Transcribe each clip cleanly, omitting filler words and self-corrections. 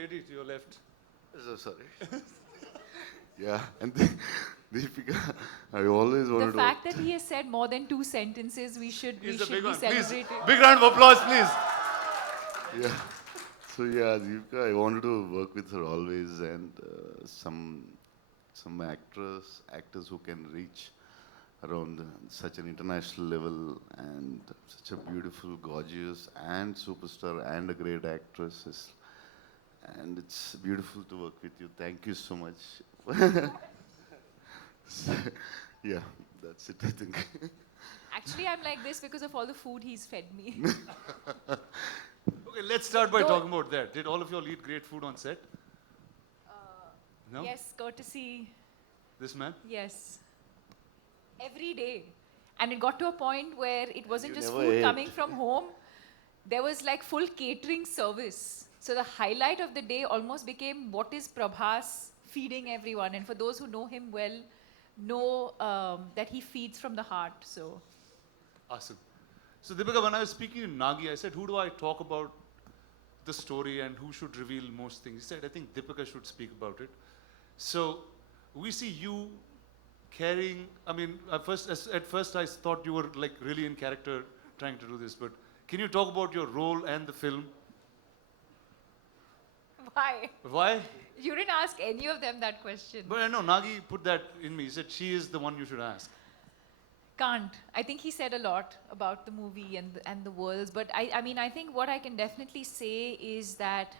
lady to your left. So sorry. Yeah, and Deepika, I always The wanted fact that he has said more than 2 sentences, we should He's a big be one. Please, celebrated. big round of applause, please. Yeah. So yeah, Deepika, I wanted to work with her always, and some actors who can reach around such an international level, and such a beautiful, gorgeous, and superstar, and a great actress. And it's beautiful to work with you. Thank you so much. So, yeah, that's it, I think. Actually, I'm like this because of all the food he's fed me. Okay, let's start by Don't- talking about that. Did all of you all eat great food on set? No? Yes, courtesy. This man? Yes. Every day. And it got to a point where it wasn't You just never food ate. coming from home. There was like full catering service. So the highlight of the day almost became what is Prabhas feeding everyone. And for those who know him well, know that he feeds from the heart. So Awesome. So Deepika, when I was speaking to Nagi, I said, who do I talk about the story and who should reveal most things? He said, I think Deepika should speak about it. So we see you carrying, I mean, at first I thought you were like really in character trying to do this, but can you talk about your role and the film? why? Why? You didn't ask any of them that question. But I know Nagi put that in me. He said she is the one you should ask. Can't. I think he said a lot about the movie and the worlds. But I mean, I think what I can definitely say is that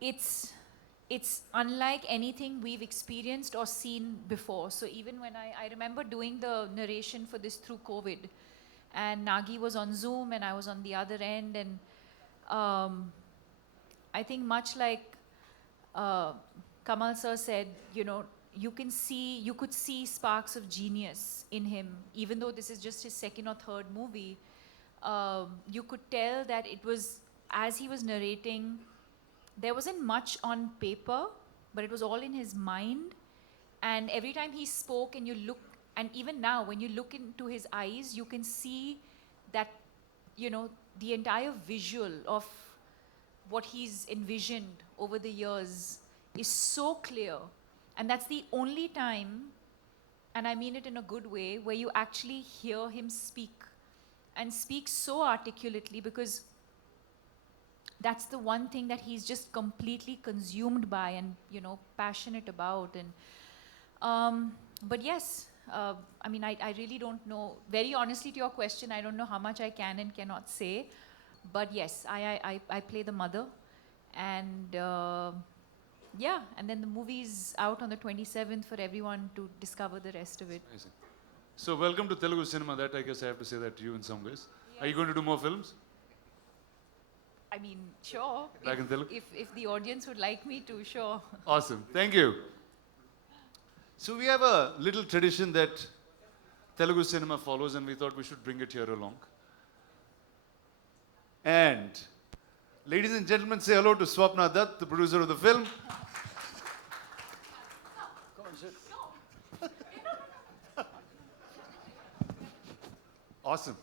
it's unlike anything we've experienced or seen before. So even when I remember doing the narration for this through COVID, and Nagi was on Zoom and I was on the other end, and I think much like Kamal sir said, you know, you could see sparks of genius in him, even though this is just his second or third movie. You could tell that it was, as he was narrating, there wasn't much on paper, but it was all in his mind. And every time he spoke and you look, and even now when you look into his eyes, you can see that, you know, the entire visual of what he's envisioned over the years is so clear. And that's the only time, and I mean it in a good way, where you actually hear him speak, and speak so articulately, because that's the one thing that he's just completely consumed by and, you know, passionate about. And but yes, I mean, I really don't know. Very honestly, to your question, I don't know how much I can and cannot say. But yes, I play the mother, and yeah, and then the movie's out on the 27th for everyone to discover the rest of it. Amazing. So welcome to Telugu cinema. That I guess I have to say that to you in some ways. Are you going to do more films? I mean, sure. Back in Telugu? If the audience would like me to, sure. Awesome. Thank you. So we have a little tradition that Telugu cinema follows, and we thought we should bring it here along. And ladies and gentlemen, say hello to Swapna Dutt, the producer of the film. Awesome.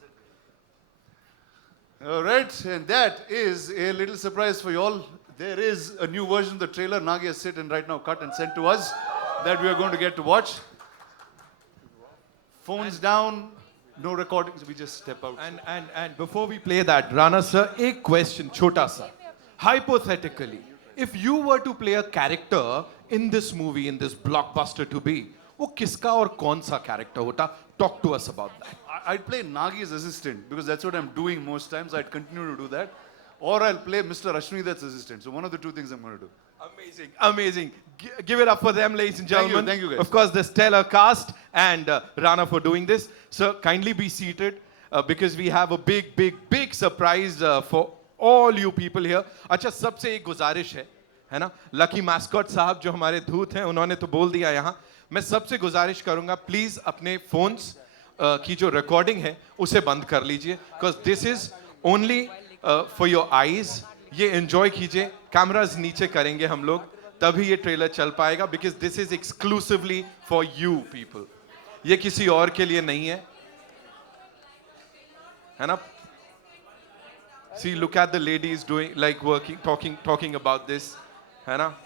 All right, and that is a little surprise for you all. There is a new version of the trailer Nagi has sit and right now cut and sent to us that we are going to get to watch. Phones down, no recordings, we just step out. And before we play that, Rana sir, a question, chota sa. Hypothetically, if you were to play a character in this movie, in this blockbuster to be, वो किसका और कौन सा character होता? Talk to us about that. I'd play Nagi's assistant because that's what I'm doing most times. I'd continue to do that. Or I'll play Mr. Ashmidat's assistant. So one of the two things I'm going to do. Amazing, amazing. Give it up for them, ladies and gentlemen. Thank you guys. Of course, the stellar cast and Rana for doing this. So kindly be seated because we have a big surprise for all you people here. अच्छा, सबसे एक गुजारिश है ना? Lucky mascot साहब जो हमारे धूत हैं, उन्होंने तो बोल दिया यहाँ. मैं सबसे गुजारिश करूँगा, please अपने phones की जो recording है, उसे बंद कर लीजिए. Because this is only for your eyes. ये enjoy कीजिए. Cameras नीचे करेंगे हम लोग. तभी ये ट्रेलर चल पाएगा because this is exclusively for you people. ये किसी और के लिए नहीं है ना? See, look at the ladies doing, like working, talking about this, है ना?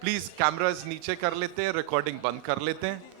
Please, cameras नीचे कर लेते हैं, recording बंद कर लेते हैं.